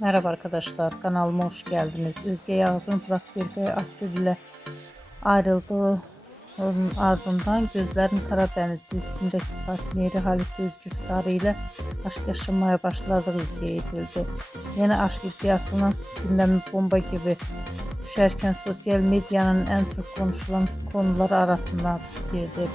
Merhaba arkadaşlar, kanalıma hoş geldiniz. Özge Yağız'ın Burak Birgay Akgül ile ayrıldığı ardından Gözlerin Karadeniz dizisindeki partneri Halit Özgür Sarı ile aşk yaşamaya başladığı iddia edildi. Yeni aşk iddiasının gündemi bomba gibi düşerken sosyal medyanın en çok konuşulan konuları arasında girdi.